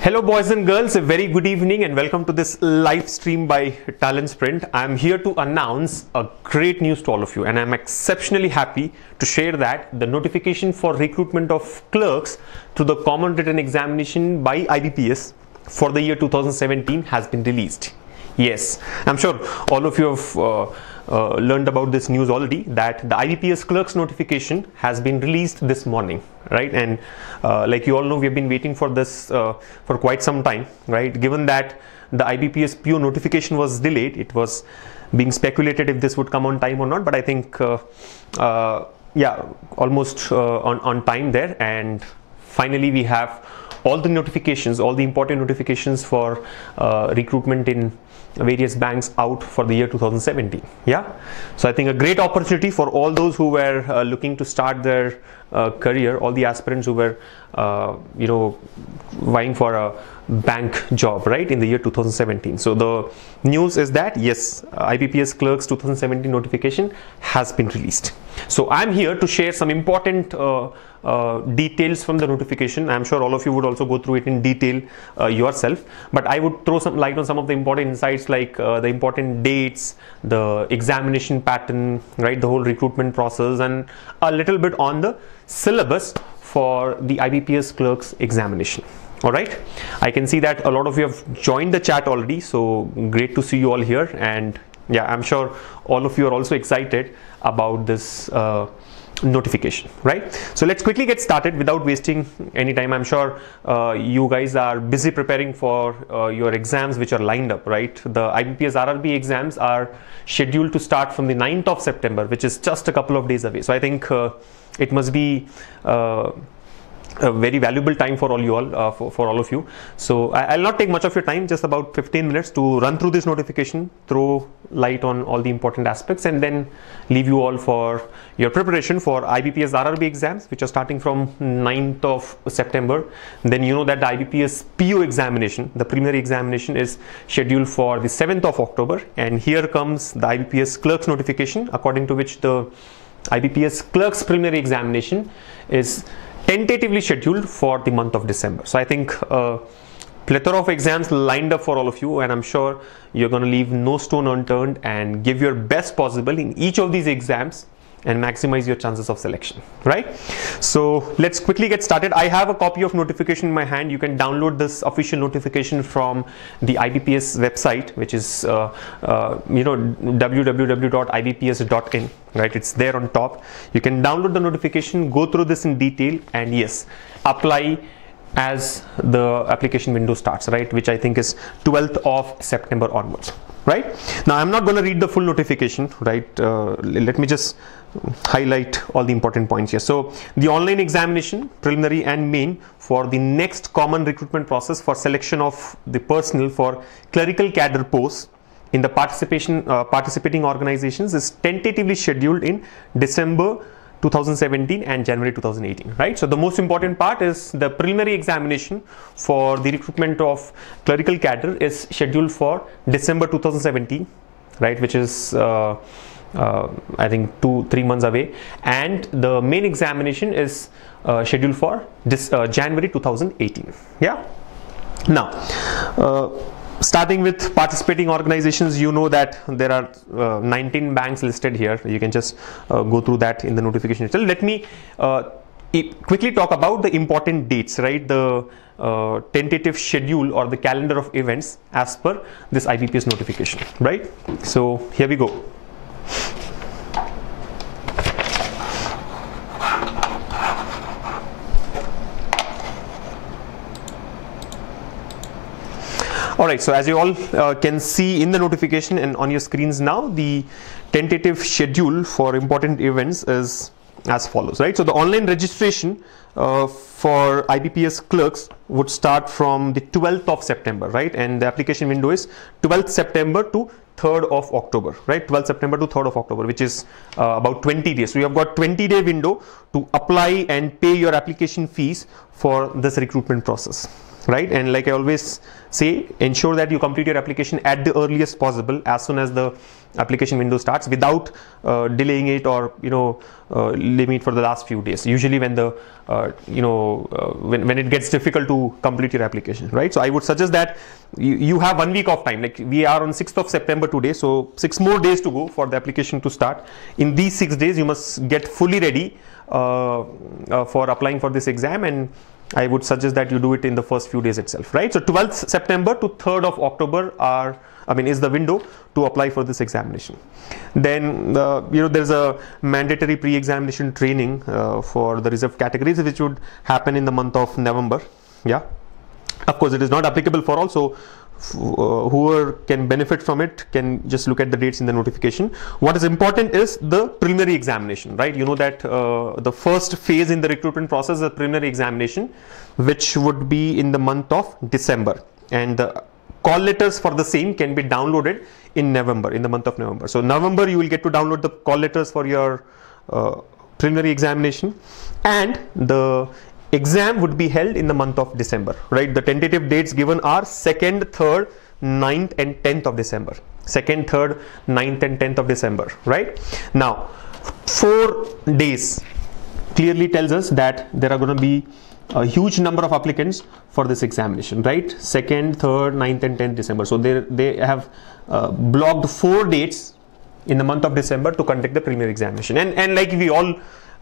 Hello boys and girls, a very good evening and welcome to this live stream by TalentSprint. I'm here to announce a great news to all of you, and I'm exceptionally happy to share that the notification for recruitment of clerks to the common written examination by IBPS for the year 2017 has been released. Yes, I'm sure all of you have learned about this news already, that the IBPS clerks notification has been released this morning, right? And like you all know, we've been waiting for this for quite some time, right? Given that the IBPS PO notification was delayed, it was being speculated if this would come on time or not, but I think yeah, almost on time there, and finally we have all the notifications, all the important notifications for recruitment in various banks out for the year 2017. Yeah, so I think a great opportunity for all those who were looking to start their career, all the aspirants who were vying for a bank job, right, in the year 2017. So the news is that yes, IBPS clerks 2017 notification has been released. So I'm here to share some important details from the notification. I'm sure all of you would also go through it in detail yourself, but I would throw some light on some of the important insights, like the important dates, the examination pattern, right, the whole recruitment process, and a little bit on the syllabus for the IBPS clerks examination. All right, I can see that a lot of you have joined the chat already, so great to see you all here. And yeah, I'm sure all of you are also excited about this notification, right? So let's quickly get started without wasting any time. I'm sure you guys are busy preparing for your exams which are lined up, right? The IBPS RRB exams are scheduled to start from the 9th of September, which is just a couple of days away. So I think it must be a very valuable time for all you all, for all of you. So I'll not take much of your time, just about 15 minutes to run through this notification, throw light on all the important aspects, and then leave you all for your preparation for IBPS RRB exams, which are starting from 9th of September. Then you know that the IBPS PO examination, the preliminary examination, is scheduled for the 7th of October. And here comes the IBPS clerks notification, according to which the IBPS clerks preliminary examination is tentatively scheduled for the month of December. So I think a plethora of exams lined up for all of you, and I'm sure you're going to leave no stone unturned and give your best possible in each of these exams and maximize your chances of selection, right? So let's quickly get started. I have a copy of notification in my hand. You can download this official notification from the IBPS website, which is www.ibps.in, right? It's there on top. You can download the notification, go through this in detail, and yes, apply as the application window starts, right, which I think is 12th of September onwards, right? Now I'm not going to read the full notification, right? Let me just highlight all the important points here. So the online examination, preliminary and main, for the next common recruitment process for selection of the personnel for clerical cadre posts in the participating organizations is tentatively scheduled in December 2017 and January 2018, right? So the most important part is the preliminary examination for the recruitment of clerical cadre is scheduled for December 2017, right, which is I think 2-3 months away, and the main examination is scheduled for this January 2018. Yeah. Now starting with participating organizations, you know that there are 19 banks listed here. You can just go through that in the notification itself. Let me quickly talk about the important dates, right? The tentative schedule or the calendar of events as per this IBPS notification, right? So here we go. All right, so as you all can see in the notification and on your screens now, the tentative schedule for important events is as follows, right? So the online registration for IBPS clerks would start from the 12th of September, right? And the application window is 12th September to 3rd of October, right? 12th September to 3rd of October, which is about 20 days. So you have got 20-day window to apply and pay your application fees for this recruitment process, right? And like I always say, ensure that you complete your application at the earliest possible, as soon as the application window starts, without delaying it or leaving it for the last few days. Usually when the when it gets difficult to complete your application, right? So I would suggest that you have 1 week of time. Like we are on 6th of September today, so 6 more days to go for the application to start. In these 6 days, you must get fully ready for applying for this exam, and I would suggest that you do it in the first few days itself, right? So 12th September to 3rd of October is the window to apply for this examination. Then there's a mandatory pre-examination training for the reserved categories, which would happen in the month of November. Yeah, of course it is not applicable for all, so whoever can benefit from it can just look at the dates in the notification. What is important is the preliminary examination, right? You know that the first phase in the recruitment process is the preliminary examination, which would be in the month of December, and the call letters for the same can be downloaded in November, in the month of November. So November you will get to download the call letters for your preliminary examination, and the exam would be held in the month of December, right? The tentative dates given are 2nd, 3rd, 9th and 10th of December. 2nd, 3rd, 9th and 10th of December, right? Now 4 days clearly tells us that there are going to be a huge number of applicants for this examination, right? 2nd, 3rd, 9th and 10th December. So they have blocked 4 dates in the month of December to conduct the preliminary examination, and like we all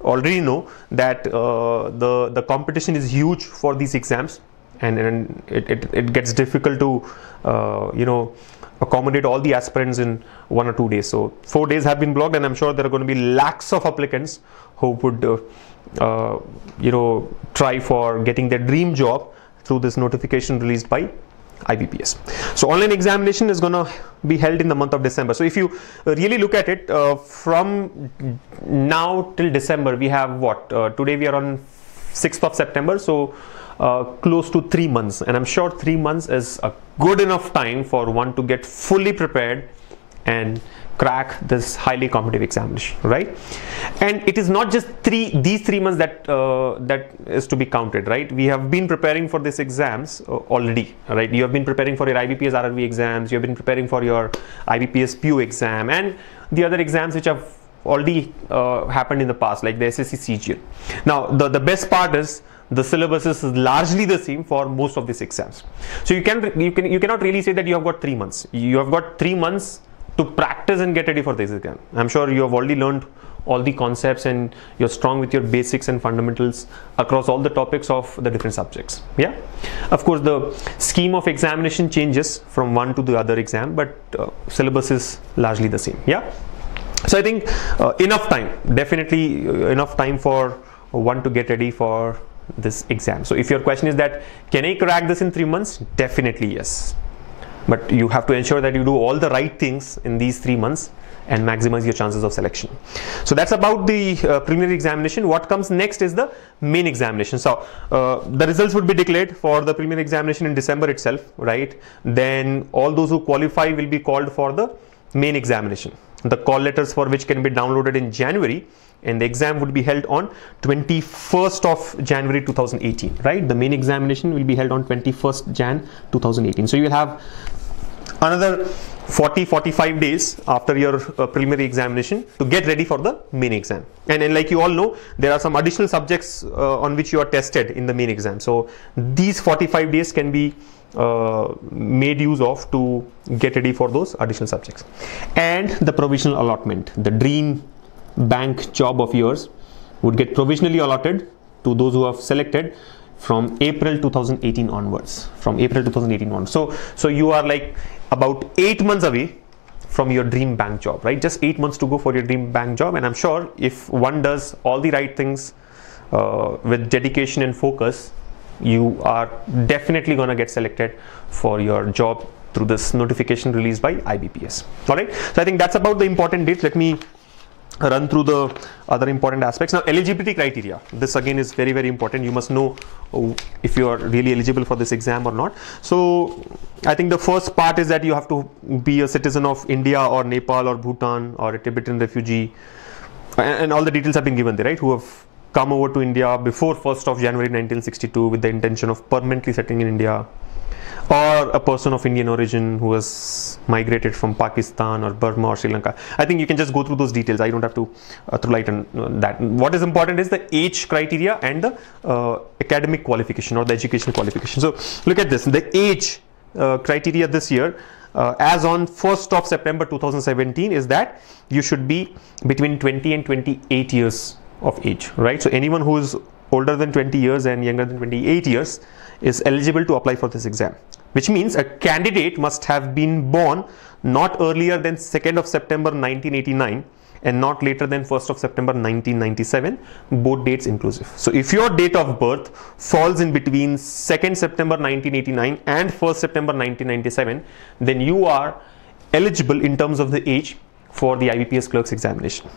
already know that the competition is huge for these exams, and it gets difficult to accommodate all the aspirants in 1 or 2 days. So 4 days have been blocked, and I'm sure there are going to be lakhs of applicants who would try for getting their dream job through this notification released by IBPS. So online examination is going to be held in the month of December. So if you really look at it, from now till December, we have what? Today we are on 6th of September, so close to 3 months. And I'm sure 3 months is a good enough time for one to get fully prepared and crack this highly competitive examination, right? And it is not just these 3 months that is to be counted, right? We have been preparing for these exams already, right? You have been preparing for your IBPS RRB exams, you have been preparing for your IBPS PO exam, and the other exams which have already happened in the past, like the SSC CGL. Now the best part is the syllabus is largely the same for most of these exams. So you cannot really say that you have got 3 months. You have got 3 months to practice and get ready for this exam. I'm sure you have already learned all the concepts and you're strong with your basics and fundamentals across all the topics of the different subjects. Yeah, of course the scheme of examination changes from one to the other exam, but syllabus is largely the same. Yeah, so I think enough time, definitely enough time for one to get ready for this exam. So if your question is that can I crack this in 3 months, definitely yes. But you have to ensure that you do all the right things in these 3 months and maximize your chances of selection. So that's about the preliminary examination. What comes next is the main examination. So the results would be declared for the preliminary examination in December itself, right? Then all those who qualify will be called for the main examination. The call letters for which can be downloaded in January, and the exam would be held on 21st of January 2018, right? The main examination will be held on 21st Jan 2018. So you will have another 40-45 days after your preliminary examination to get ready for the main exam. And like you all know, there are some additional subjects on which you are tested in the main exam. So these 45 days can be made use of to get ready for those additional subjects. And the provisional allotment, the dream bank job of yours, would get provisionally allotted to those who have selected from April 2018 onwards. From April 2018 onwards. So you are like about 8 months away from your dream bank job, right? Just 8 months to go for your dream bank job. And I'm sure if one does all the right things with dedication and focus, you are definitely going to get selected for your job through this notification released by IBPS. All right. So I think that's about the important dates. Let me run through the other important aspects. Now, eligibility criteria. This again is very, very important. You must know if you are really eligible for this exam or not. So I think the first part is that you have to be a citizen of India or Nepal or Bhutan or a Tibetan refugee, and all the details have been given there, right? Who have come over to India before 1st of January 1962 with the intention of permanently settling in India, or a person of Indian origin who has migrated from Pakistan or Burma or Sri Lanka. I think you can just go through those details. I don't have to throw light on that. What is important is the age criteria and the academic qualification or the educational qualification. So look at this. The age criteria this year, as on 1st of September 2017, is that you should be between 20 and 28 years of age, right? So anyone who is older than 20 years and younger than 28 years is eligible to apply for this exam, which means a candidate must have been born not earlier than 2nd of September 1989 and not later than 1st of September 1997, both dates inclusive. So if your date of birth falls in between 2nd September 1989 and 1st September 1997, then you are eligible in terms of the age for the IBPS clerks examination.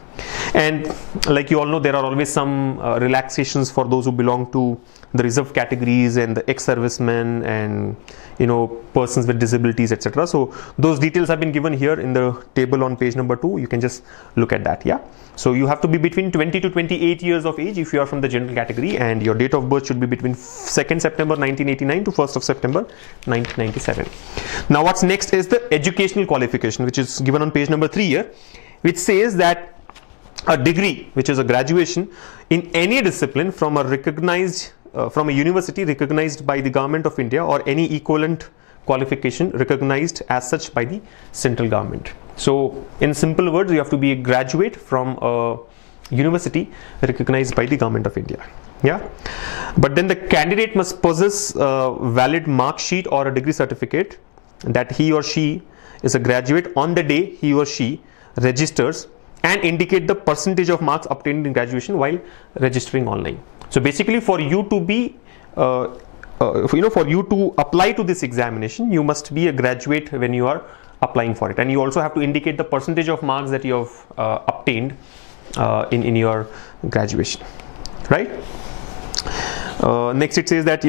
And like you all know, there are always some relaxations for those who belong to the reserved categories and the ex-servicemen and persons with disabilities, etc. So those details have been given here in the table on page number 2. You can just look at that. Yeah, so you have to be between 20 to 28 years of age if you are from the general category, and your date of birth should be between 2nd September 1989 to 1st of September 1997. Now what's next is the educational qualification, which is given on page number 3 here, which says that a degree, which is a graduation in any discipline from a recognized from a university recognized by the Government of India, or any equivalent qualification recognized as such by the central government. So in simple words, you have to be a graduate from a university recognized by the Government of India. Yeah, but then the candidate must possess a valid mark sheet or a degree certificate that he or she is a graduate on the day he or she registers, and indicate the percentage of marks obtained in graduation while registering online. So basically, for you to be for you to apply to this examination, you must be a graduate when you are applying for it, and you also have to indicate the percentage of marks that you have obtained in your graduation, right? Next it says that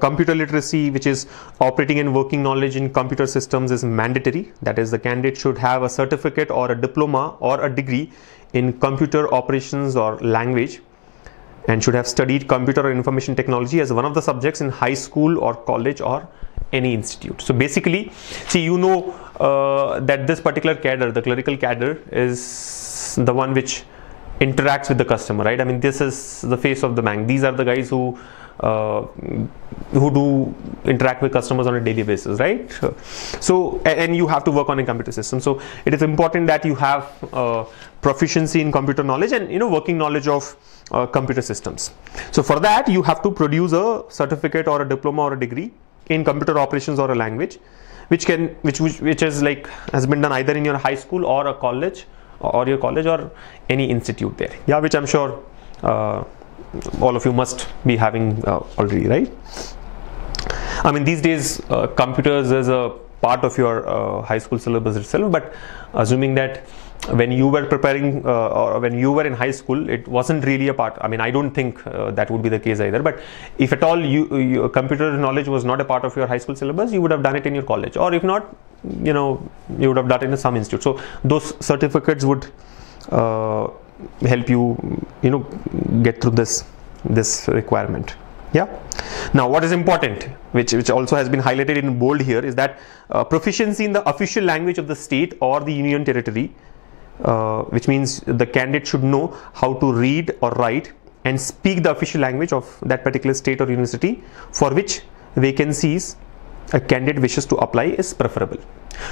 computer literacy, which is operating and working knowledge in computer systems, is mandatory. That is, the candidate should have a certificate or a diploma or a degree in computer operations or language, and should have studied computer or information technology as one of the subjects in high school or college or any institute. So basically, see, that this particular cadre, the clerical cadre, is the one which interacts with the customer, right? I mean, this is the face of the bank. These are the guys who do interact with customers on a daily basis, right? So, and you have to work on a computer system. So it is important that you have proficiency in computer knowledge and working knowledge of computer systems. So for that, you have to produce a certificate or a diploma or a degree in computer operations or a language, which is like has been done either in your high school or a college, or your college or any institute there. Yeah, which I'm sure all of you must be having already, right? I mean, these days computers is a part of your high school syllabus itself, but assuming that when you were preparing or when you were in high school, it wasn't really a part. I mean, I don't think that would be the case either, but if at all your computer knowledge was not a part of your high school syllabus, you would have done it in your college, or if not, you would have done it in some institute. So those certificates would help you get through this requirement. Yeah. Now what is important, which also has been highlighted in bold here, is that proficiency in the official language of the state or the union territory, which means the candidate should know how to read or write and speak the official language of that particular state or university for which vacancies a candidate wishes to apply is preferable.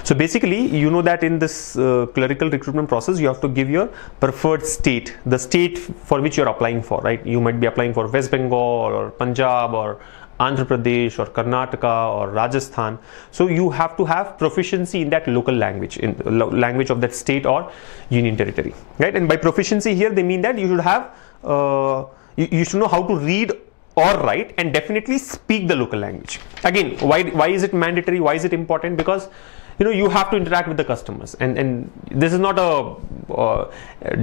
So basically, that in this clerical recruitment process, you have to give your preferred state, the state for which you're applying for, right? You might be applying for West Bengal or Punjab or Andhra Pradesh or Karnataka or Rajasthan. So you have to have proficiency in that local language, in the language of that state or union territory, right? And by proficiency here, they mean that you should have, you should know how to read or write and definitely speak the local language. Again, why is it mandatory? Why is it important? Because you have to interact with the customers, and this is not a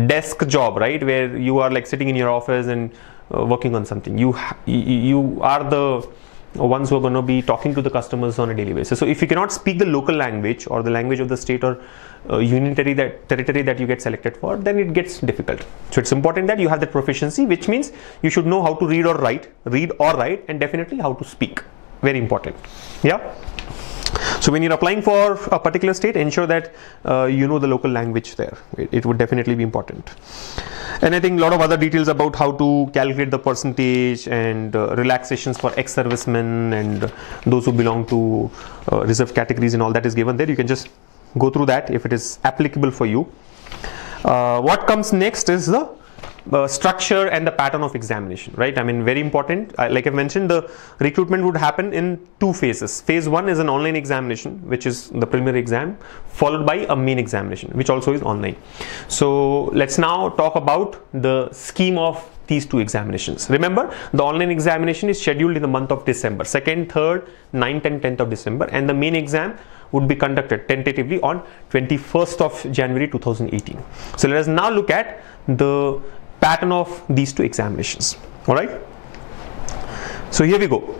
desk job, right, where you are like sitting in your office and working on something. You are the ones who are going to be talking to the customers on a daily basis. So if you cannot speak the local language or the language of the state or unitary territory that you get selected for, then it gets difficult. So it's important that you have that proficiency, which means you should know how to read or write, and definitely how to speak. Very important. Yeah. So when you're applying for a particular state, ensure that you know the local language there. It would definitely be important. And I think a lot of other details about how to calculate the percentage and relaxations for ex-servicemen and those who belong to reserved categories and all that is given there. You can just go through that if it is applicable for you. What comes next is the structure and the pattern of examination, right? I mean, very important. Like I mentioned, the recruitment would happen in 2 phases. Phase 1 is an online examination, which is the preliminary exam, followed by a main examination, which also is online. So let's now talk about the scheme of these 2 examinations. Remember, the online examination is scheduled in the month of December, 2nd, 3rd, 9th and 10th of December, and the main exam would be conducted tentatively on 21st of January 2018. So let us now look at the pattern of these 2 examinations. All right. So here we go.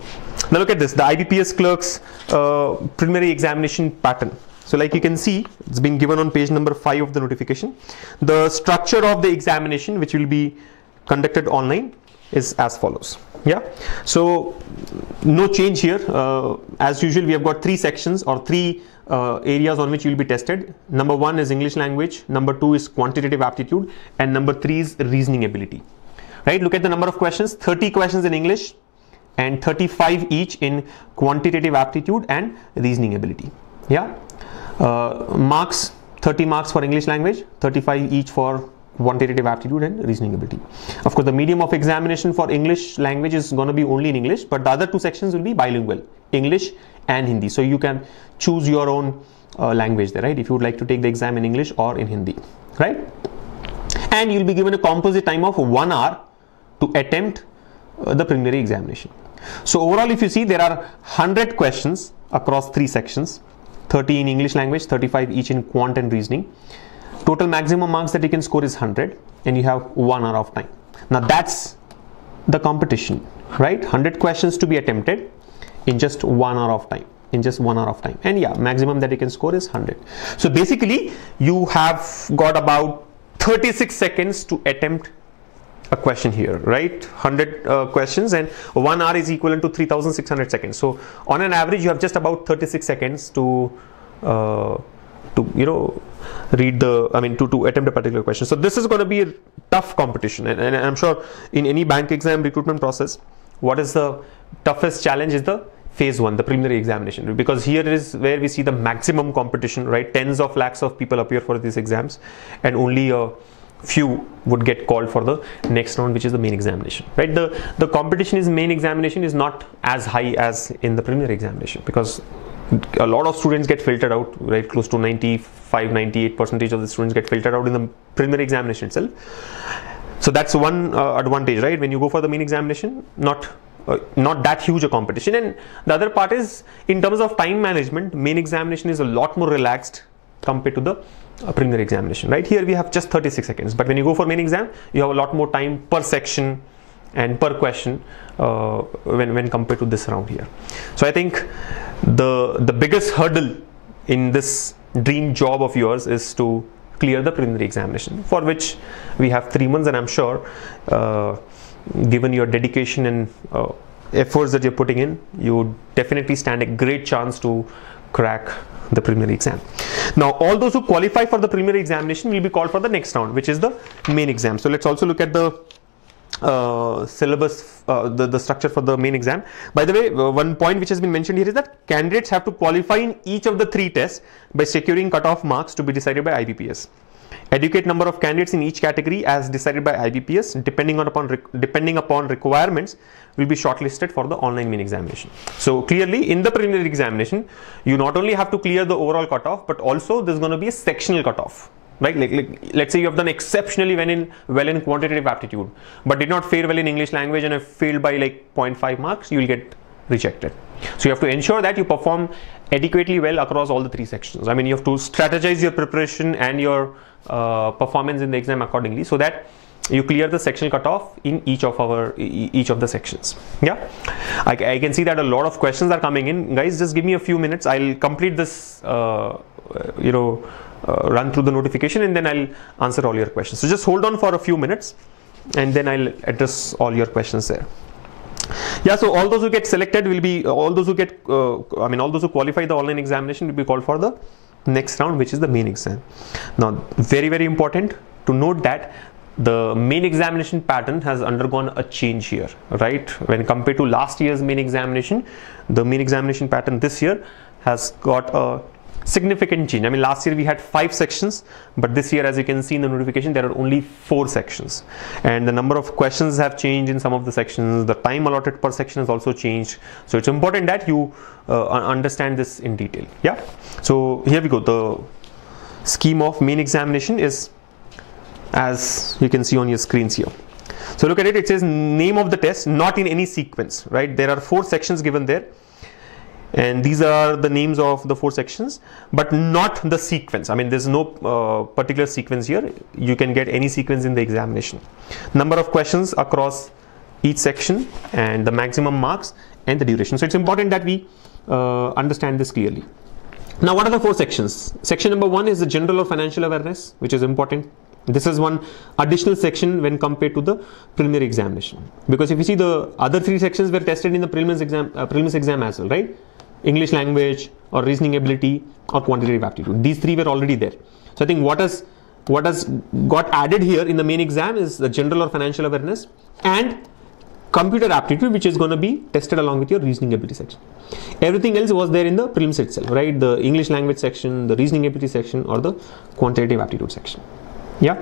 Now look at this, the IBPS Clerk's preliminary examination pattern. So like you can see, it's been given on page number 5 of the notification. The structure of the examination, which will be conducted online, is as follows. Yeah. So no change here. As usual, we have got 3 sections or 3 areas on which you will be tested. Number 1 is English language, number 2 is quantitative aptitude, and number 3 is reasoning ability. Right? Look at the number of questions: 30 questions in English and 35 each in quantitative aptitude and reasoning ability. Yeah. Marks: 30 marks for English language, 35 each for quantitative aptitude and reasoning ability. Of course, the medium of examination for English language is going to be only in English, but the other 2 sections will be bilingual, English and Hindi. So you can choose your own language there, right? If you would like to take the exam in English or in Hindi, right? And you'll be given a composite time of 1 hour to attempt the preliminary examination. So overall, if you see, there are 100 questions across 3 sections, 30 in English language, 35 each in quant and reasoning. Total maximum marks that you can score is 100, and you have 1 hour of time. Now that's the competition, right? 100 questions to be attempted in just 1 hour of time. And yeah, maximum that you can score is 100. So basically, you have got about 36 seconds to attempt a question here, right? 100 questions, and 1 hour is equivalent to 3,600 seconds. So on an average, you have just about 36 seconds to read to attempt a particular question. So this is going to be a tough competition, and I'm sure in any bank exam recruitment process, what is the toughest challenge is the phase 1, the preliminary examination, because here is where we see the maximum competition, right? Tens of lakhs of people appear for these exams, and only a few would get called for the next round, which is the main examination, right? The competition is main examination is not as high as in the preliminary examination, because a lot of students get filtered out, right? Close to 95-98% of the students get filtered out in the preliminary examination itself. So that's one advantage, right? When you go for the main examination, not that huge a competition. And the other part is, in terms of time management, main examination is a lot more relaxed compared to the preliminary examination, right? Here we have just 36 seconds, but when you go for main exam, you have a lot more time per section and per question when compared to this round here. So I think the biggest hurdle in this dream job of yours is to clear the preliminary examination, for which we have 3 months, and I'm sure given your dedication and efforts that you're putting in, you definitely stand a great chance to crack the preliminary exam. Now all those who qualify for the preliminary examination will be called for the next round, which is the main exam. So let's also look at the syllabus, the structure for the main exam. By the way, one point which has been mentioned here is that candidates have to qualify in each of the 3 tests by securing cutoff marks to be decided by IBPS. Adequate number of candidates in each category as decided by IBPS, depending upon requirements, will be shortlisted for the online main examination. So clearly, in the preliminary examination, you not only have to clear the overall cutoff, but also there's going to be a sectional cutoff. Right? Like let's say you have done exceptionally well in quantitative aptitude, but did not fare well in English language and have failed by like 0.5 marks, you will get rejected. So you have to ensure that you perform adequately well across all the 3 sections. I mean, you have to strategize your preparation and your performance in the exam accordingly, so that you clear the sectional cutoff in each of the sections. Yeah, I can see that a lot of questions are coming in, guys. Just give me a few minutes. I'll complete this run through the notification, and then I'll answer all your questions. So just hold on for a few minutes, and then I'll address all your questions there. Yeah, so all those who get selected will be, all those who get, all those who qualify the online examination will be called for the next round, which is the main exam. Now, very, very important to note that the main examination pattern has undergone a change here, right? When compared to last year's main examination, the main examination pattern this year has got a significant change. I mean, last year we had 5 sections, but this year, as you can see in the notification, there are only 4 sections, and the number of questions have changed in some of the sections. The time allotted per section has also changed. So it's important that you understand this in detail. Yeah. So here we go. The scheme of main examination is, as you can see on your screens here. So look at it. It says name of the test, not in any sequence, right? There are 4 sections given there, and these are the names of the 4 sections, but not the sequence. I mean, there's no particular sequence here. You can get any sequence in the examination. Number of questions across each section, and the maximum marks, and the duration. So it's important that we understand this clearly. Now, what are the 4 sections? Section number 1 is the general or financial awareness, which is important. This is one additional section when compared to the preliminary examination, because if you see, the other 3 sections were tested in the prelims exam as well, right? English language, or reasoning ability, or quantitative aptitude. These 3 were already there. So I think what has got added here in the main exam is the general or financial awareness and computer aptitude, which is going to be tested along with your reasoning ability section. Everything else was there in the prelims itself, right? The English language section, the reasoning ability section, or the quantitative aptitude section. Yeah.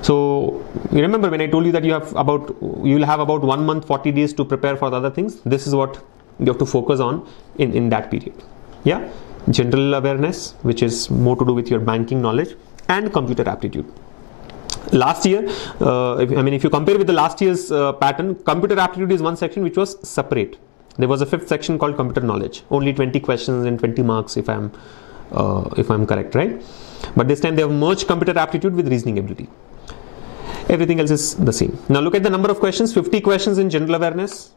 So you remember when I told you that you will have about 1 month, 40 days to prepare for the other things. This is what you have to focus on in that period. Yeah. General awareness, which is more to do with your banking knowledge, and computer aptitude. Last year, if you compare with the last year's pattern, computer aptitude is one section which was separate. There was a 5th section called computer knowledge, only 20 questions and 20 marks if I'm correct, right? But this time they have merged computer aptitude with reasoning ability. Everything else is the same. Now look at the number of questions: 50 questions in general awareness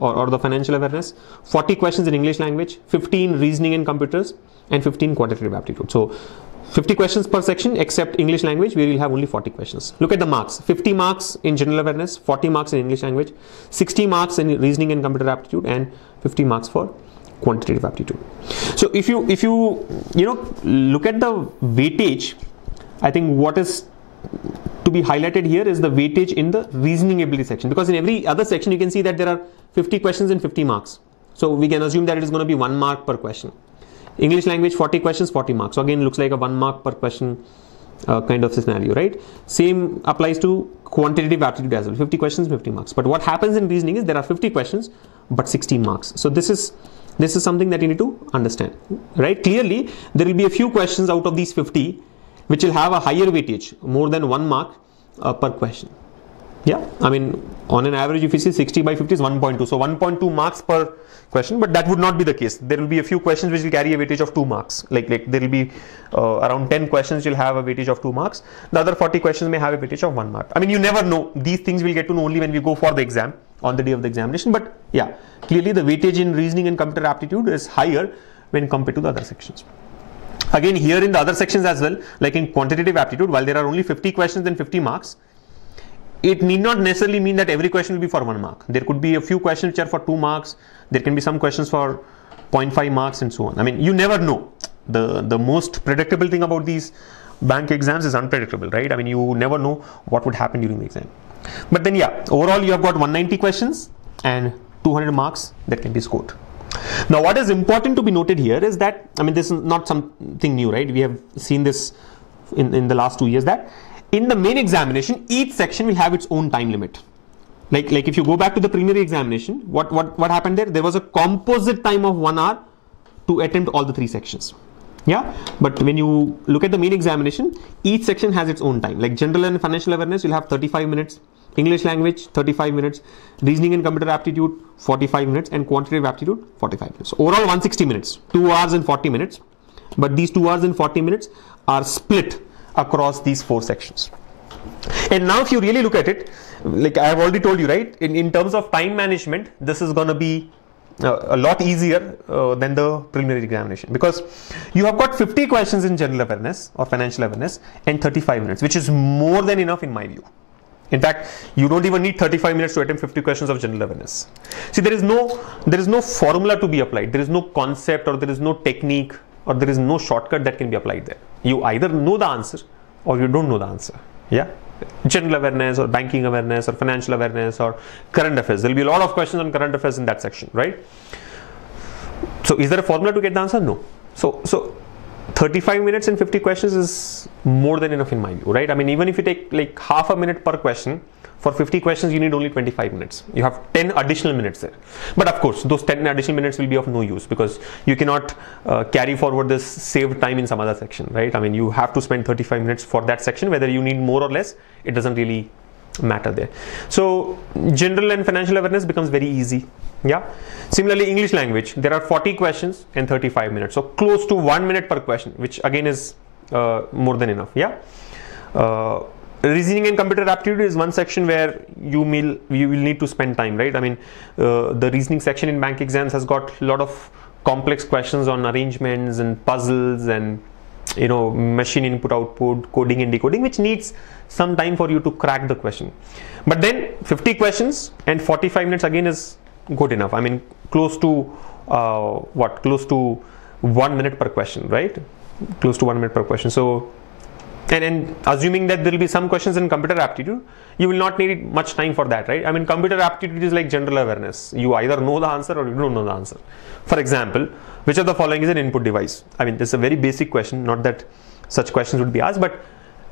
or the financial awareness, 40 questions in English language, 15 reasoning and computers, and 15 quantitative aptitude. So 50 questions per section, except English language, we will have only 40 questions. Look at the marks: 50 marks in general awareness, 40 marks in English language, 60 marks in reasoning and computer aptitude, and 50 marks for quantitative aptitude. So if you look at the weightage, I think what is to be highlighted here is the weightage in the reasoning ability section, because in every other section you can see that there are 50 questions and 50 marks. So we can assume that it is going to be 1 mark per question. English language, 40 questions, 40 marks. So again, looks like a 1 mark per question kind of scenario, right? Same applies to quantitative aptitude as well, 50 questions, 50 marks. But what happens in reasoning is there are 50 questions but 16 marks. So this is something that you need to understand, right? Clearly there will be a few questions out of these 50 which will have a higher weightage, more than 1 mark per question. Yeah, I mean, on an average, if you see 60 by 50 is 1.2, so 1.2 marks per question, but that would not be the case. There will be a few questions which will carry a weightage of 2 marks. Like there will be around 10 questions which will have a weightage of 2 marks. The other 40 questions may have a weightage of 1 mark. I mean, you never know. These things we'll get to know only when we go for the exam on the day of the examination. But yeah, clearly the weightage in reasoning and computer aptitude is higher when compared to the other sections. Again, here in the other sections as well, like in quantitative aptitude, while there are only 50 questions and 50 marks, it need not necessarily mean that every question will be for 1 mark. There could be a few questions which are for 2 marks. There can be some questions for 0.5 marks and so on. I mean, you never know. The most predictable thing about these bank exams is unpredictable, right? I mean, you never know what would happen during the exam. But then yeah, overall you have got 190 questions and 200 marks that can be scored. Now, what is important to be noted here is that, I mean, this is not something new, right? We have seen this in the last 2 years, that in the main examination, each section will have its own time limit. Like if you go back to the preliminary examination, what happened there? There was a composite time of 1 hour to attempt all the 3 sections. Yeah, but when you look at the main examination, each section has its own time. Like general and financial awareness, you'll have 35 minutes. English language, 35 minutes. Reasoning and computer aptitude, 45 minutes. And quantitative aptitude, 45 minutes. So overall 160 minutes, 2 hours and 40 minutes. But these 2 hours and 40 minutes are split across these 4 sections. And now if you really look at it, like I have already told you, right, in terms of time management, this is going to be a lot easier than the preliminary examination, because you have got 50 questions in general awareness or financial awareness and 35 minutes, which is more than enough in my view. In fact, you don't even need 35 minutes to attempt 50 questions of general awareness. See, there is no formula to be applied. There is no concept, or there is no technique, or there is no shortcut that can be applied there. You either know the answer or you don't know the answer. Yeah. General awareness or banking awareness or financial awareness or current affairs. There will be a lot of questions on current affairs in that section, right? So is there a formula to get the answer? No. So 35 minutes and 50 questions is more than enough in my view, right? I mean, even if you take like half a minute per question, for 50 questions, you need only 25 minutes. You have 10 additional minutes there. But of course, those 10 additional minutes will be of no use, because you cannot carry forward this saved time in some other section, right? I mean, you have to spend 35 minutes for that section, whether you need more or less, it doesn't really matter there. So general and financial awareness becomes very easy. Yeah. Similarly, English language, there are 40 questions and 35 minutes. So close to 1 minute per question, which again is more than enough. Yeah. Reasoning and computer aptitude is one section where you will need to spend time, right? I mean, the reasoning section in bank exams has got a lot of complex questions on arrangements and puzzles and, you know, machine input output, coding and decoding, which needs some time for you to crack the question. But then 50 questions and 45 minutes again is good enough. I mean, close to close to 1 minute per question, right? Close to 1 minute per question. So and assuming that there will be some questions in computer aptitude, you will not need much time for that, right? I mean, computer aptitude is like general awareness. You either know the answer or you don't know the answer. For example, which of the following is an input device? I mean, this is a very basic question, not that such questions would be asked, but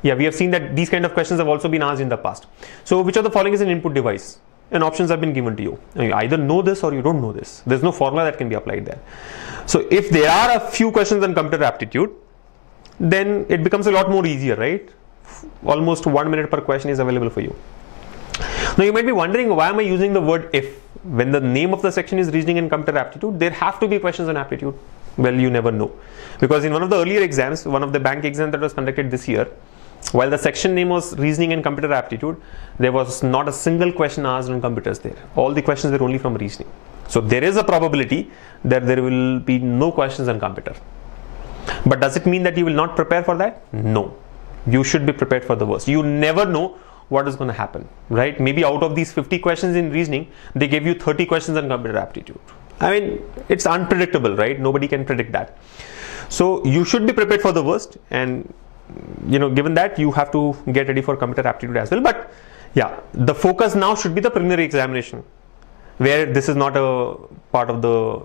yeah, we have seen that these kind of questions have also been asked in the past. So which of the following is an input device? And options have been given to you. And you either know this or you don't know this. There's no formula that can be applied there. So if there are a few questions on computer aptitude, then it becomes a lot more easier, right? Almost 1 minute per question is available for you. Now you might be wondering, why am I using the word if? When the name of the section is reasoning and computer aptitude, there have to be questions on aptitude. Well, you never know. Because in one of the earlier exams, one of the bank exams that was conducted this year, while the section name was reasoning and computer aptitude, there was not a single question asked on computers there. All the questions were only from reasoning. So there is a probability that there will be no questions on computer. But does it mean that you will not prepare for that? No. You should be prepared for the worst. You never know what is going to happen, right? Maybe out of these 50 questions in reasoning, they gave you 30 questions on computer aptitude. I mean, it's unpredictable, right? Nobody can predict that. So you should be prepared for the worst, and you know, given that, you have to get ready for computer aptitude as well. But yeah, the focus now should be the preliminary examination, where this is not a part of the,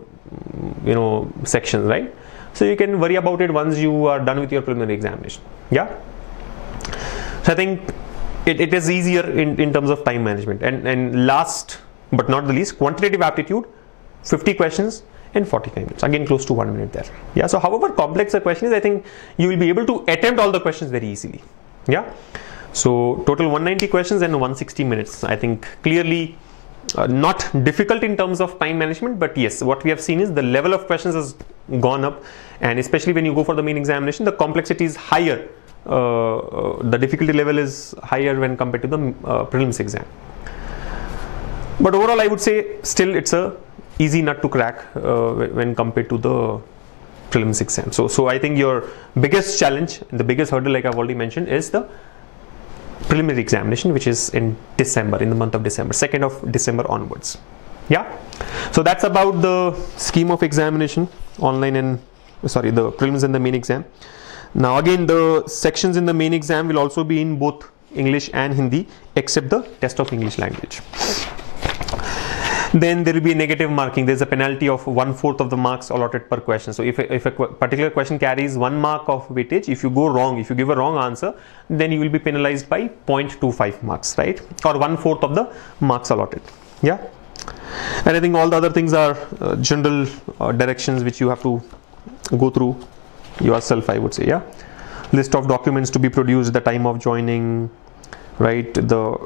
you know, sections, right? So you can worry about it once you are done with your preliminary examination. Yeah. So I think it is easier in terms of time management. And last but not the least, quantitative aptitude, 50 questions and 45 minutes. Again, close to 1 minute there. Yeah. So however complex the question is, I think you will be able to attempt all the questions very easily. Yeah. So total 190 questions and 160 minutes. I think clearly not difficult in terms of time management, but yes, what we have seen is the level of questions has gone up, and especially when you go for the main examination, the complexity is higher. The difficulty level is higher when compared to the prelims exam. But overall, I would say still it's a easy nut to crack when compared to the prelims exam. So I think your biggest challenge, the biggest hurdle, like I've already mentioned, is the preliminary examination, which is in December, in the month of December, 2nd of December onwards. Yeah. So that's about the scheme of examination, online and the prelims and the main exam. Now again, the sections in the main exam will also be in both English and Hindi, except the test of English language. Then there will be negative marking. There's a penalty of 1/4 of the marks allotted per question. So if a particular question carries 1 mark of weightage, if you go wrong, if you give a wrong answer, then you will be penalized by 0.25 marks, right? Or 1/4 of the marks allotted. Yeah. And I think all the other things are general directions which you have to go through yourself, I would say. Yeah. List of documents to be produced at the time of joining, right? The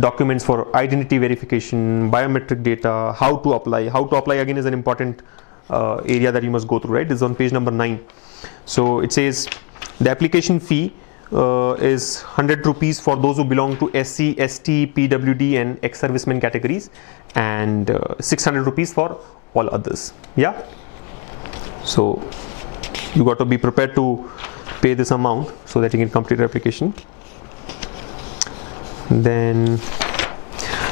documents for identity verification, biometric data, how to apply. How to apply again is an important area that you must go through, right? This is on page number 9. So it says the application fee is 100 rupees for those who belong to SC, ST, PWD and ex-servicemen categories, and 600 rupees for all others. Yeah. So you got to be prepared to pay this amount so that you can complete your application. Then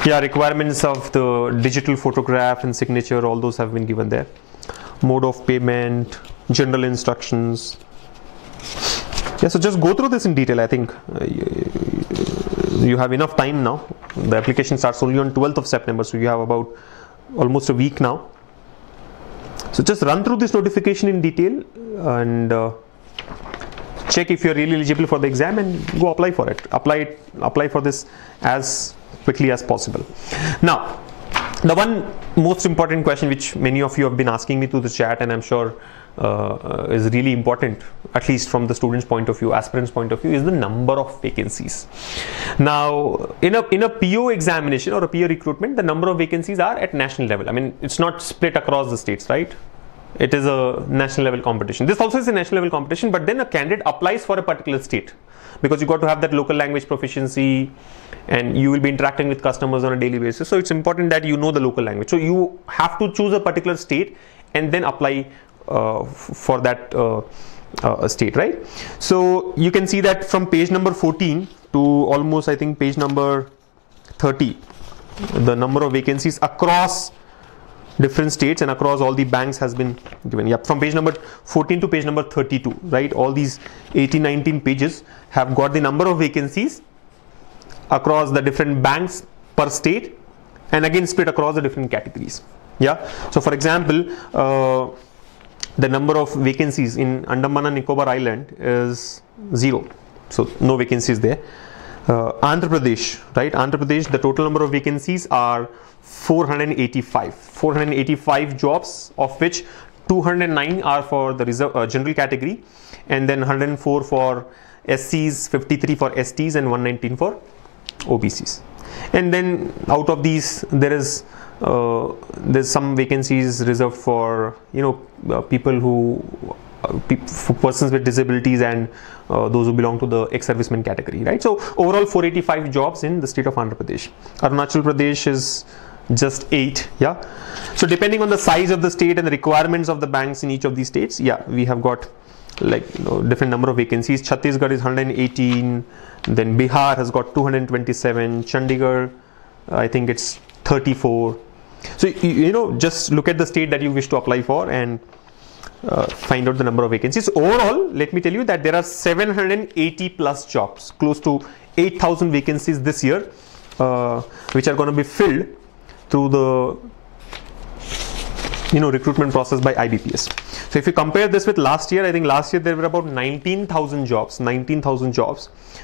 yeah, requirements of the digital photograph and signature, all those have been given there. Mode of payment, general instructions. Yeah, so just go through this in detail. I think you have enough time now. The application starts only on 12th of September, so you have about almost a week now. So just run through this notification in detail and check if you're really eligible for the exam and go apply for it. Apply for this as quickly as possible. Now, the one most important question which many of you have been asking me through the chat, and I'm sure is really important, at least from the student's point of view, aspirant's point of view, is the number of vacancies. Now, in a PO examination or a PO recruitment, the number of vacancies are at national level. I mean, it's not split across the states, right? It is a national level competition. This also is a national level competition, but then a candidate applies for a particular state because you got to have that local language proficiency and you will be interacting with customers on a daily basis. So it's important that you know the local language. So you have to choose a particular state and then apply for that state, right? So you can see that from page number 14 to almost, I think, page number 30, the number of vacancies across different states and across all the banks has been given. Yep, from page number 14 to page number 32, right? All these 19 pages have got the number of vacancies across the different banks per state and again split across the different categories. Yeah. So for example, the number of vacancies in Andaman and Nicobar Island is 0. So no vacancies there. Andhra Pradesh, right? Andhra Pradesh, the total number of vacancies are 485 jobs, of which 209 are for the general category, and then 104 for SCs, 53 for STs, and 119 for OBCs. And then out of these, there's some vacancies reserved for people who for persons with disabilities and those who belong to the ex-servicemen category, right? So overall 485 jobs in the state of Andhra Pradesh. Arunachal Pradesh is just 8. Yeah. So depending on the size of the state and the requirements of the banks in each of these states, yeah, we have got like different number of vacancies. Chhattisgarh is 118, then Bihar has got 227, Chandigarh, I think it's 34. So just look at the state that you wish to apply for and find out the number of vacancies. Overall, let me tell you that there are 780 plus jobs, close to 8,000 vacancies this year, which are going to be filled through the recruitment process by IBPS. So if you compare this with last year, I think last year there were about 19,000 jobs,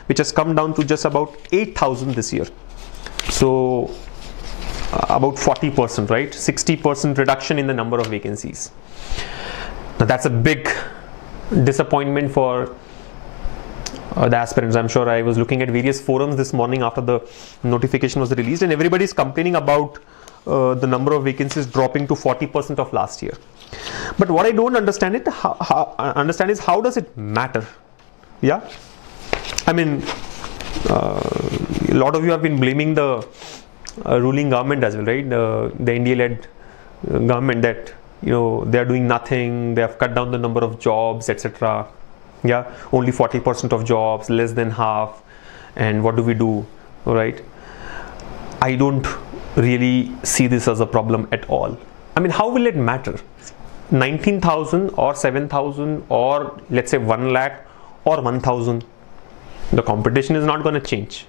which has come down to just about 8,000 this year. So about 40%, right? 60% reduction in the number of vacancies. Now that's a big disappointment for the aspirants. I'm sure I was looking at various forums this morning after the notification was released, and everybody is complaining about the number of vacancies dropping to 40% of last year. But what I don't understand is how does it matter? Yeah, I mean, a lot of you have been blaming the ruling government as well, right? The NDA-led government that they are doing nothing. They have cut down the number of jobs, etc. Yeah, only 40% of jobs, less than half. And what do we do? All right. I don't really see this as a problem at all. I mean, how will it matter? 19,000 or 7,000 or let's say 1 lakh or 1,000. The competition is not going to change.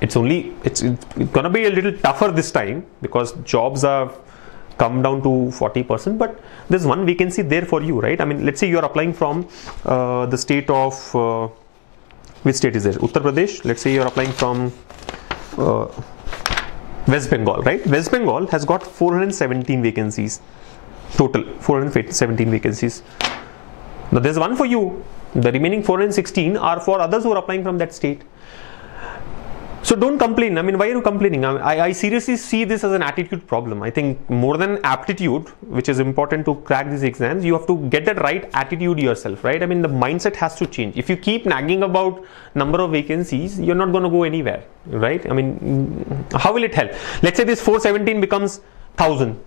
It's going to be a little tougher this time because jobs have come down to 40%, but there's one vacancy there for you, right? I mean, let's say you are applying from the state of which state is there? Uttar Pradesh. Let's say you are applying from West Bengal, right? West Bengal has got 417 vacancies total, 417 vacancies. Now there's one for you. The remaining 416 are for others who are applying from that state. So don't complain. I mean, why are you complaining? I seriously see this as an attitude problem. I think more than aptitude, which is important to crack these exams, you have to get that right attitude yourself, right? I mean, the mindset has to change. If you keep nagging about number of vacancies, you're not going to go anywhere, right? I mean, how will it help? Let's say this 417 becomes 1,000.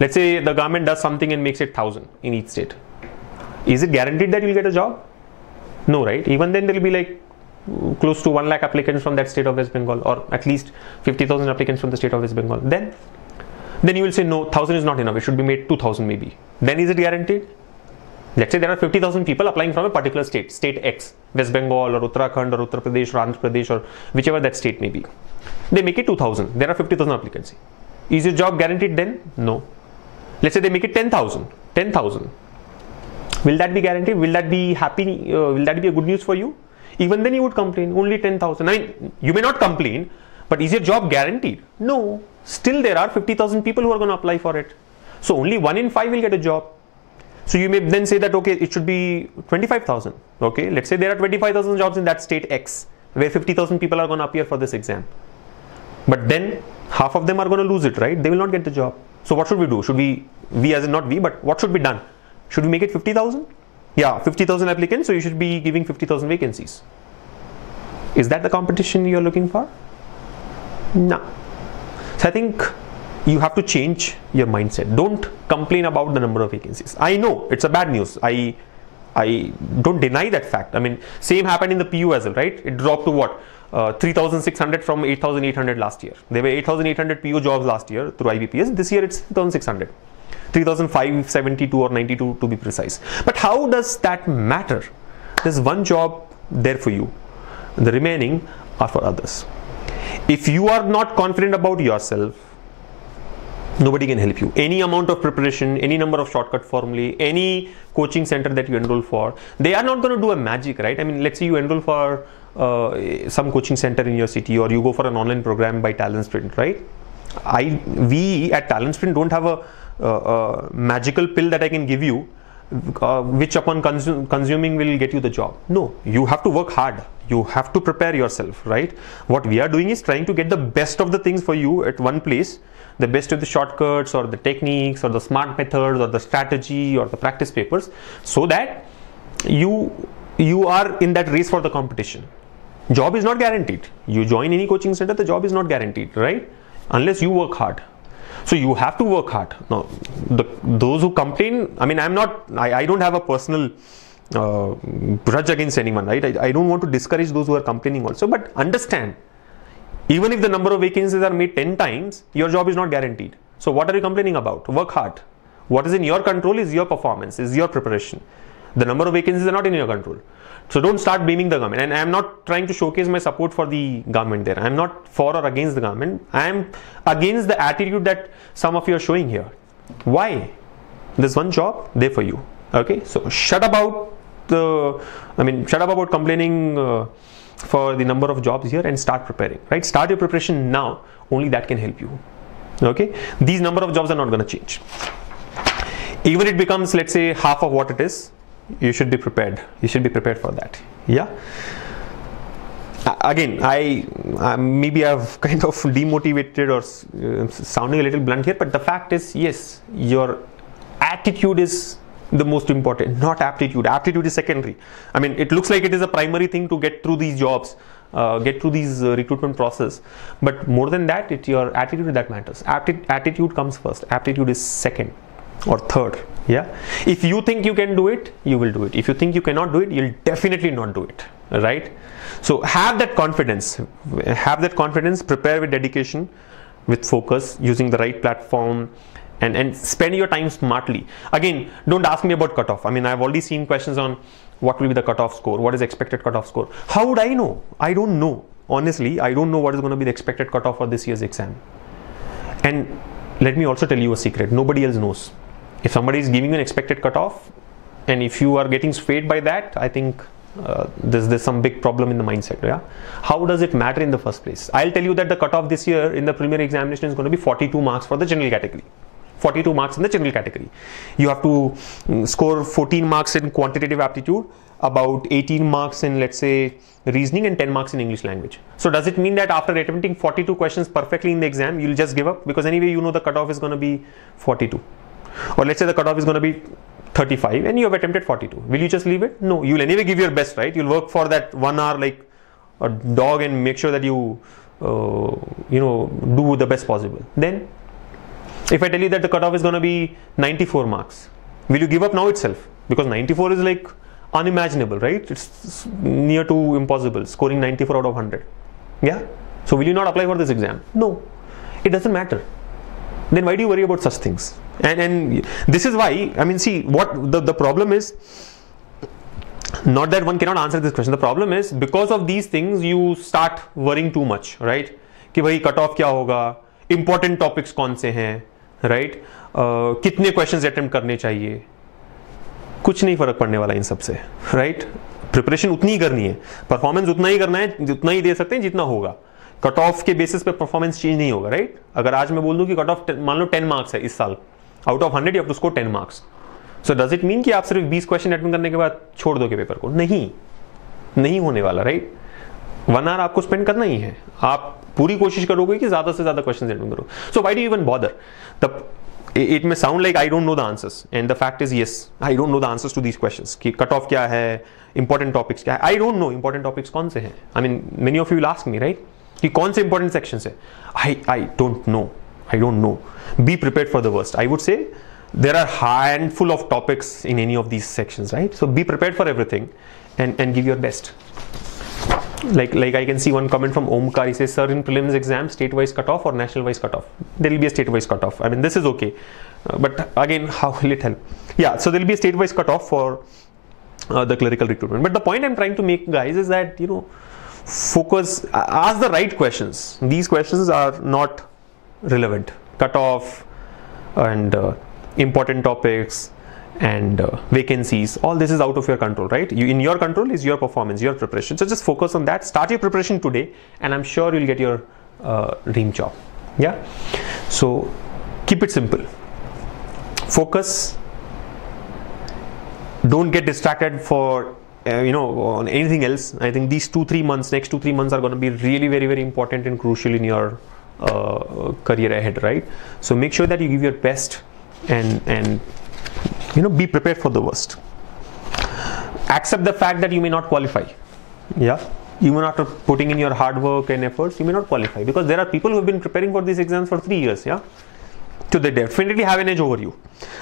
Let's say the government does something and makes it 1,000 in each state. Is it guaranteed that you'll get a job? No, right? Even then there will be like close to 1 lakh applicants from that state of West Bengal, or at least 50,000 applicants from the state of West Bengal. Then you will say no, 1,000 is not enough, it should be made 2,000 maybe. Then is it guaranteed? Let's say there are 50,000 people applying from a particular state, state X, West Bengal or Uttarakhand or Uttar Pradesh or Andhra Pradesh or whichever that state may be. They make it 2,000. There are 50,000 applicants. Is your job guaranteed then? No. Let's say they make it 10,000. 10,000. Will that be guaranteed? Will that be happy? Will that be a good news for you? Even then you would complain, only 10,000. I mean, you may not complain, but is your job guaranteed? No. Still there are 50,000 people who are going to apply for it. So only 1 in 5 will get a job. So you may then say that, okay, it should be 25,000. Okay, let's say there are 25,000 jobs in that state X, where 50,000 people are going to appear for this exam. But then half of them are going to lose it, right? They will not get the job. So what should we do? Should we as in not we, but what should be done? Should we make it 50,000? Yeah, 50,000 applicants, so you should be giving 50,000 vacancies. Is that the competition you're looking for? No. So I think you have to change your mindset. Don't complain about the number of vacancies. I know it's a bad news. I don't deny that fact. I mean, same happened in the PU as well, right? It dropped to what? 3,600 from 8,800 last year. There were 8,800 PU jobs last year through IBPS. This year it's 3,600. 3,572 or 92 to be precise. But how does that matter? There's one job there for you. The remaining are for others. If you are not confident about yourself, nobody can help you. Any amount of preparation, any number of shortcut formulae, any coaching center that you enroll for, they are not going to do a magic, right? I mean, let's say you enroll for some coaching center in your city, or you go for an online program by TalentSprint, right? We at TalentSprint don't have a magical pill that I can give you, which upon consuming will get you the job. No, you have to work hard. You have to prepare yourself, right? What we are doing is trying to get the best of the things for you at one place, the best of the shortcuts or the techniques or the smart methods or the strategy or the practice papers, so that you are in that race for the competition. Job is not guaranteed. You join any coaching center, the job is not guaranteed, right? Unless you work hard. So you have to work hard. Now, those who complain, I mean, I don't have a personal grudge against anyone, right? I don't want to discourage those who are complaining also, but understand, even if the number of vacancies are made 10 times, your job is not guaranteed. So what are you complaining about? Work hard. What is in your control is your performance, is your preparation. The number of vacancies are not in your control. So don't start blaming the government. And I am not trying to showcase my support for the government there. I am not for or against the government. I am against the attitude that some of you are showing here. Why? There's one job there for you. Okay, so shut up about complaining for the number of jobs here and start preparing, right? Start your preparation now. Only that can help you. Okay, these number of jobs are not going to change. Even it becomes, let's say, half of what it is, you should be prepared. You should be prepared for that. Yeah. Again, I maybe I've kind of demotivated or sounding a little blunt here, but the fact is, yes, your attitude is the most important, not aptitude. Aptitude is secondary. I mean, it looks like it is a primary thing to get through these jobs, get through these recruitment process, but more than that, it's your attitude that matters. Attitude comes first. Aptitude is second or third. Yeah. If you think you can do it, you will do it. If you think you cannot do it, you'll definitely not do it. Right? So have that confidence. Have that confidence. Prepare with dedication, with focus, using the right platform, and spend your time smartly. Again, don't ask me about cutoff. I mean, I've already seen questions on what will be the cutoff score, what is expected cutoff score. How would I know? I don't know. Honestly, I don't know what is going to be the expected cutoff for this year's exam. And let me also tell you a secret. Nobody else knows. If somebody is giving you an expected cutoff, and if you are getting swayed by that, I think there's some big problem in the mindset. Yeah. How does it matter in the first place? I'll tell you that the cutoff this year in the preliminary examination is going to be 42 marks for the general category. 42 marks in the general category. You have to score 14 marks in quantitative aptitude, about 18 marks in, let's say, reasoning, and 10 marks in English language. So does it mean that after attempting 42 questions perfectly in the exam, you'll just give up? Because anyway, you know the cutoff is going to be 42. Or let's say the cutoff is going to be 35 and you have attempted 42. Will you just leave it? No, you'll anyway give your best, right? You'll work for that 1 hour like a dog and make sure that you, do the best possible. Then If I tell you that the cutoff is going to be 94 marks, will you give up now itself? Because 94 is like unimaginable, right? It's near to impossible, scoring 94 out of 100. Yeah? So will you not apply for this exam? No. It doesn't matter. Then why do you worry about such things? And this is why, I mean, see, what the problem is, not that one cannot answer this question. The problem is, because of these things, you start worrying too much, right? कि भाई cut off क्या होगा? Important topics कौन से हैं? Right? कितने questions attempt करने चाहिए? कुछ नहीं फर्क पड़ने वाला इन सब से, राइट? प्रिपरेशन उतनी ही करनी है, परफॉर्मेंस उतना ही करना है, जितना ही दे सकते हैं जितना होगा. कट ऑफ के बेसिस पे परफॉर्मेंस चेंज नहीं होगा, राइट? अगर आज मैं बोल दूं कि कट ऑफ मान लो 10 मार्क्स है इस साल, out of 100 you have to score 10 marks. So does it mean कि आप सिर्फ 20 क्वेश्चन अटेम्प्ट करने के बाद छोड़ दोगे पेपर को? नहीं होने वाला, राइट? 1 आवर आपको स्पेंड करना ही है. आप पूरी कोशिश करोगे कि ज्यादा से ज्यादा क्वेश्चन अटेम्प्ट करो. So why do you even bother? It may sound like I don't know the answers, and the fact is yes, I don't know the answers to these questions. कि cut off क्या है, important topics क्या है? I don't know important topics कौन से हैं. I mean, many of you will ask me, right? कि कौन से important sections है? I don't know. I don't know. Be prepared for the worst. I would say there are handful of topics in any of these sections, right? So be prepared for everything, and give your best. Like I can see one comment from Omkar. He says, sir, in prelims exam, state-wise cutoff or national-wise cutoff? There will be a state-wise cutoff. I mean, this is okay. But again, how will it help? Yeah, so there will be a state-wise cutoff for the clerical recruitment. But the point I'm trying to make, guys, is that, you know, focus, ask the right questions. These questions are not relevant. Cutoff and important topics and vacancies, all this is out of your control, right? In your control is your performance, your preparation. So just focus on that. Start your preparation today, and I'm sure you'll get your dream job. Yeah. So keep it simple. Focus. Don't get distracted for on anything else. I think these next 2-3 months are going to be really very, very important and crucial in your career ahead, right? So make sure that you give your best and be prepared for the worst. Accept the fact that you may not qualify. Yeah, even after putting in your hard work and efforts, you may not qualify, because there are people who have been preparing for these exams for 3 years. Yeah, so they definitely have an edge over you.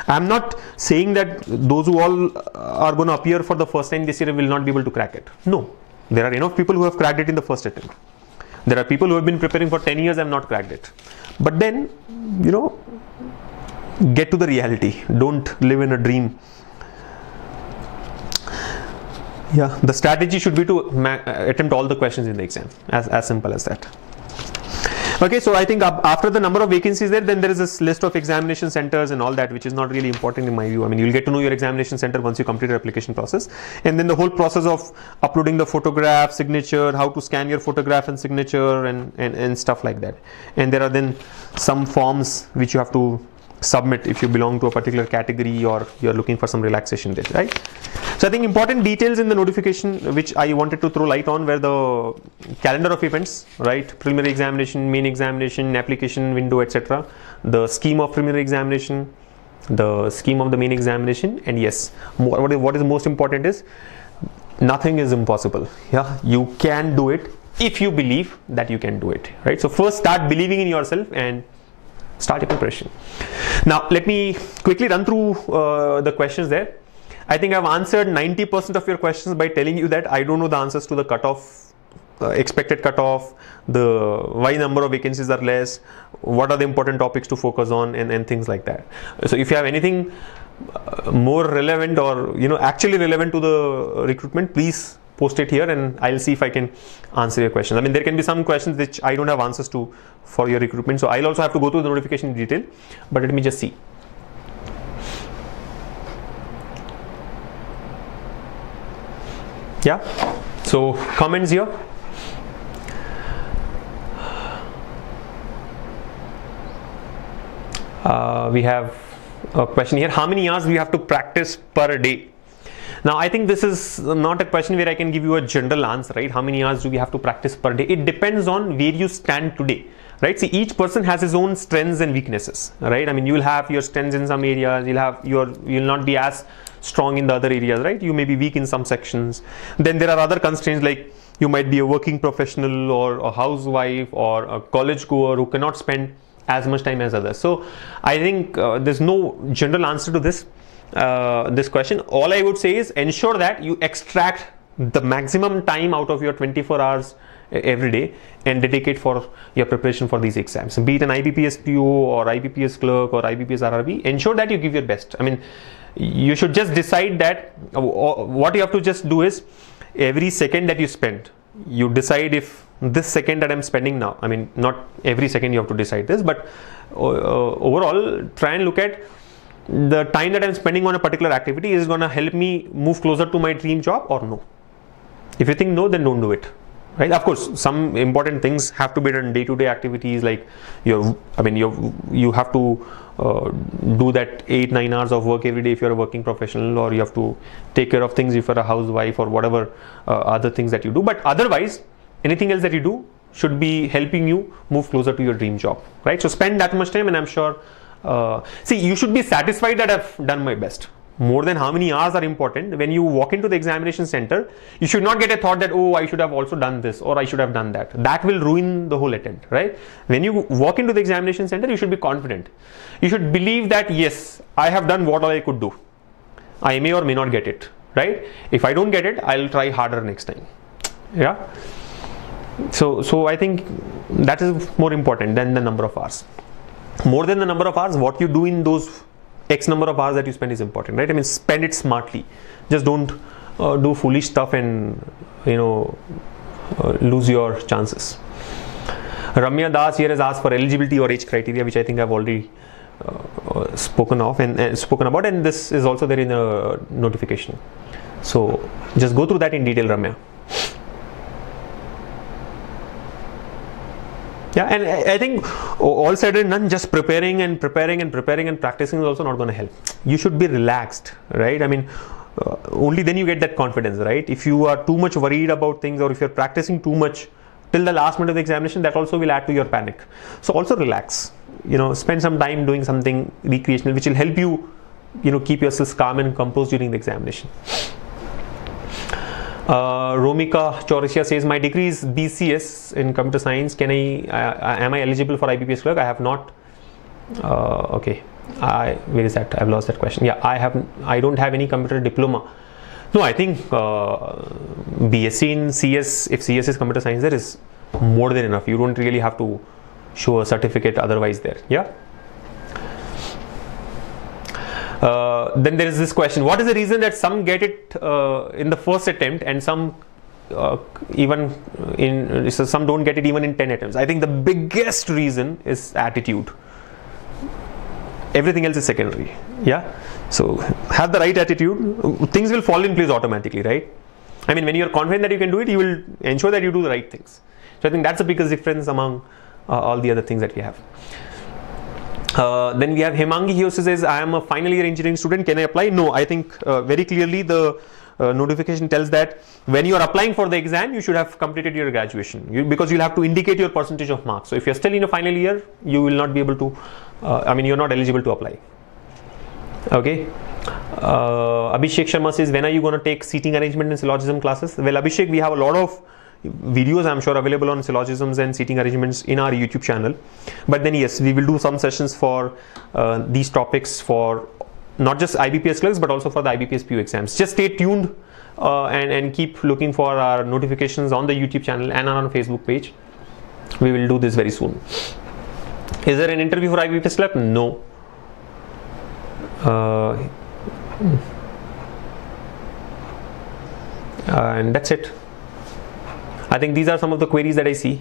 I'm not saying that those who all are going to appear for the first time this year will not be able to crack it. No, there are enough people who have cracked it in the first attempt. There are people who have been preparing for 10 years and have not cracked it. But then, get to the reality. Don't live in a dream. Yeah, the strategy should be to attempt all the questions in the exam. As simple as that. Okay, so I think after the number of vacancies then there is this list of examination centers and all that, which is not really important in my view. I mean, you'll get to know your examination center once you complete your application process, and then the whole process of uploading the photograph, signature, how to scan your photograph and signature, and stuff like that. And there are then some forms which you have to submit if you belong to a particular category or you're looking for some relaxation there, right? So I think important details in the notification which I wanted to throw light on were the calendar of events, right? Preliminary examination, main examination, application window, etc. The scheme of preliminary examination, the scheme of the main examination, and yes, what is most important is nothing is impossible. Yeah, you can do it if you believe that you can do it, right? So first start believing in yourself and start your preparation. Now let me quickly run through the questions there. I think I've answered 90% of your questions by telling you that I don't know the answers to the cutoff, expected cutoff, the why number of vacancies are less, what are the important topics to focus on, and things like that. So if you have anything more relevant or actually relevant to the recruitment, please post it here and I'll see if I can answer your questions. I mean, there can be some questions which I don't have answers to for your recruitment, so I'll also have to go through the notification in detail, but let me just see. Yeah, so comments here. We have a question here. How many hours do you have to practice per day? Now, I think this is not a question where I can give you a general answer, right? How many hours do we have to practice per day? It depends on where you stand today, right? See, each person has his own strengths and weaknesses, right? I mean, you will have your strengths in some areas, you'll not be as strong in the other areas, right? You may be weak in some sections. Then there are other constraints, like you might be a working professional or a housewife or a college goer who cannot spend as much time as others. So I think there's no general answer to this question. All I would say is ensure that you extract the maximum time out of your 24 hours every day and dedicate for your preparation for these exams, be it an IBPS PO or IBPS Clerk or IBPS RRB. Ensure that you give your best. I mean, you should just decide that what you have to just do is every second that you spend, you decide if this second that I'm spending now, I mean, not every second you have to decide this, but overall try and look at the time that I'm spending on a particular activity is going to help me move closer to my dream job or no. If you think no, then don't do it. Right? Of course, some important things have to be done, day-to-day activities like you have to do that 8-9 hours of work every day if you're a working professional, or you have to take care of things if you're a housewife or whatever other things that you do. But otherwise, anything else that you do should be helping you move closer to your dream job, right? So spend that much time, and I'm sure, see, you should be satisfied that I've done my best. More than how many hours are important. When you walk into the examination center, you should not get a thought that, oh, I should have also done this or I should have done that. That will ruin the whole attempt, right? When you walk into the examination center, you should be confident. You should believe that, yes, I have done what I could do. I may or may not get it, right? If I don't get it, I'll try harder next time. Yeah. So I think that is more important than the number of hours. More than the number of hours, what you do in those X number of hours that you spend is important, right? I mean, spend it smartly. Just don't do foolish stuff and, lose your chances. Ramya Das here has asked for eligibility or age criteria, which I think I've already spoken about, and this is also there in the notification. So just go through that in detail, Ramya. Yeah, and I think all said and done, just preparing and practicing is also not going to help. You should be relaxed, right? I mean, only then you get that confidence, right? If you are too much worried about things, or if you're practicing too much till the last minute of the examination, that also will add to your panic. So also relax, spend some time doing something recreational, which will help you, keep yourself calm and composed during the examination. Romika Chaurasia says, my degree is BCS in computer science. Am I eligible for IBPS Clerk? I have not. Okay. Where is that? I've lost that question. Yeah, I don't have any computer diploma. No, I think BSc in CS, if CS is computer science, there is more than enough. You don't really have to show a certificate otherwise there. Yeah. Then there is this question: what is the reason that some get it in the first attempt and some some don't get it even in 10 attempts? I think the biggest reason is attitude. Everything else is secondary. Yeah. So have the right attitude, things will fall in place automatically, right? I mean, when you're confident that you can do it, you will ensure that you do the right things. So I think that's the biggest difference among all the other things that we have. Then we have Hemangi here, says, I am a final year engineering student, can I apply? No, I think very clearly the notification tells that when you are applying for the exam, you should have completed your graduation, because you'll have to indicate your percentage of marks. So if you're still in a final year, you will not be able to, you're not eligible to apply. Okay. Abhishek Sharma says, when are you going to take seating arrangement and syllogism classes? Well, Abhishek, we have a lot of videos, I'm sure, available on syllogisms and seating arrangements in our YouTube channel. But then yes, we will do some sessions for these topics for not just IBPS clerks, but also for the IBPS PO exams. Just stay tuned and keep looking for our notifications on the YouTube channel and on our Facebook page. We will do this very soon. Is there an interview for IBPS clerk? No. And that's it. I think these are some of the queries that I see.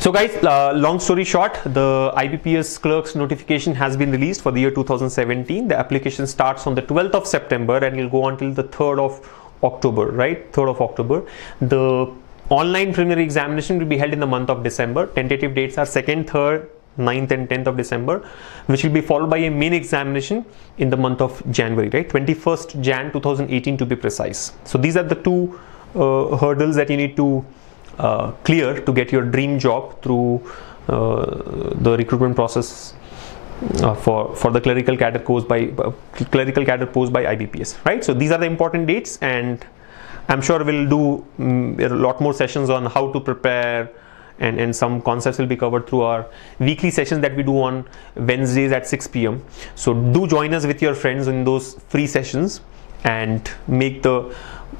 So guys, long story short, the IBPS clerks notification has been released for the year 2017. The application starts on the 12th of September and will go until the 3rd of October, right? 3rd of October. The online preliminary examination will be held in the month of December. Tentative dates are 2nd, 3rd, 9th and 10th of December, which will be followed by a main examination in the month of January, right? 21st Jan 2018 to be precise. So these are the two hurdles that you need to clear to get your dream job through the recruitment process for the clerical cadre course by IBPS, right? So these are the important dates, and I'm sure we'll do a lot more sessions on how to prepare, and some concepts will be covered through our weekly sessions that we do on Wednesdays at 6 p.m. So do join us with your friends in those free sessions and make the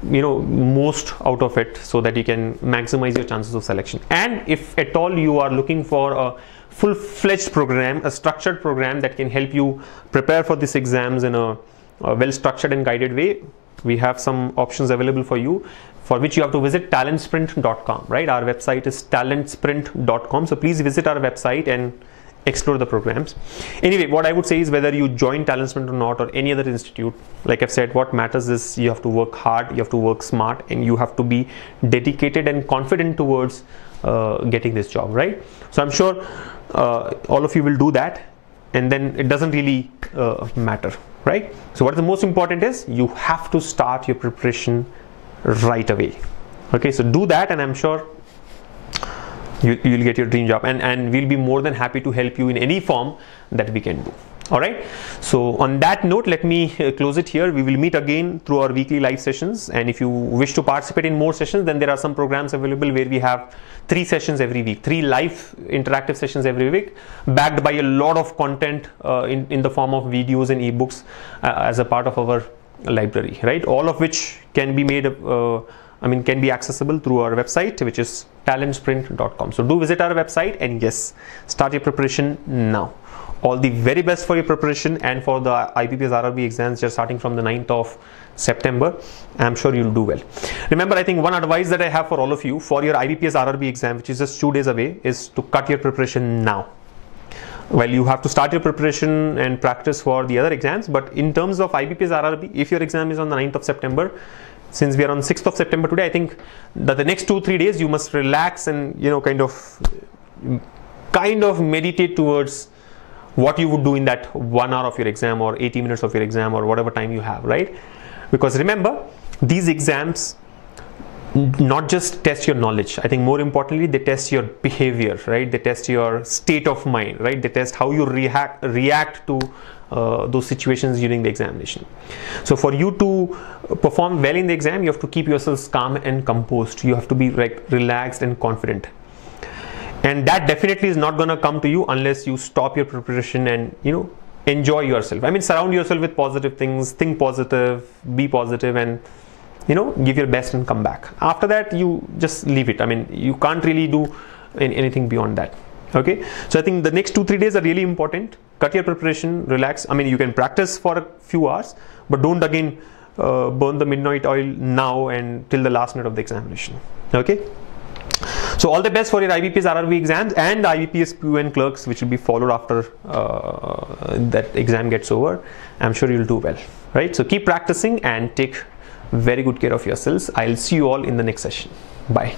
most out of it, so that you can maximize your chances of selection. And if at all you are looking for a full-fledged program, a structured program that can help you prepare for these exams in a well-structured and guided way, we have some options available for you, for which you have to visit talentsprint.com, right? Our website is talentsprint.com. So please visit our website and explore the programs. Anyway, what I would say is, whether you join TalentSprint or not, or any other institute, like I've said, what matters is you have to work hard, you have to work smart, and you have to be dedicated and confident towards getting this job, right? So I'm sure all of you will do that, and then it doesn't really matter, right? So what is the most important is, you have to start your preparation right away. Okay, so do that, and I'm sure you'll get your dream job, and we'll be more than happy to help you in any form that we can do. All right, so on that note, let me close it here. We will meet again through our weekly live sessions, and if you wish to participate in more sessions, then there are some programs available where we have 3 sessions every week, 3 live interactive sessions every week, backed by a lot of content in the form of videos and ebooks as a part of our library, right? All of which can be made can be accessible through our website, which is talentsprint.com. So do visit our website, and yes, start your preparation now. All the very best for your preparation and for the IBPS RRB exams just starting from the 9th of September. I'm sure you'll do well. Remember, I think one advice that I have for all of you for your IBPS RRB exam, which is just 2 days away, is to cut your preparation now. Well, you have to start your preparation and practice for the other exams, but in terms of IBPS RRB, if your exam is on the 9th of September, since we are on 6th of September today, I think that the next 2-3 days you must relax and kind of meditate towards what you would do in that 1 hour of your exam, or 80 minutes of your exam, or whatever time you have, right? Because remember, these exams not just test your knowledge. I think more importantly, they test your behavior, right? They test your state of mind, right? They test how you react to those situations during the examination. So for you to perform well in the exam, you have to keep yourselves calm and composed. You have to be relaxed and confident. And that definitely is not going to come to you unless you stop your preparation and enjoy yourself. I mean, surround yourself with positive things, think positive, be positive, and give your best and come back. After that, you just leave it. I mean, you can't really do anything beyond that. Okay, so I think the next 2-3 days are really important. Cut your preparation, relax. I mean, you can practice for a few hours, but don't again burn the midnight oil now and till the last minute of the examination. Okay, so all the best for your IBPS RRB exams and IBPS PUN clerks, which will be followed after that exam gets over. I'm sure you'll do well, right? So keep practicing and take very good care of yourselves. I'll see you all in the next session. Bye.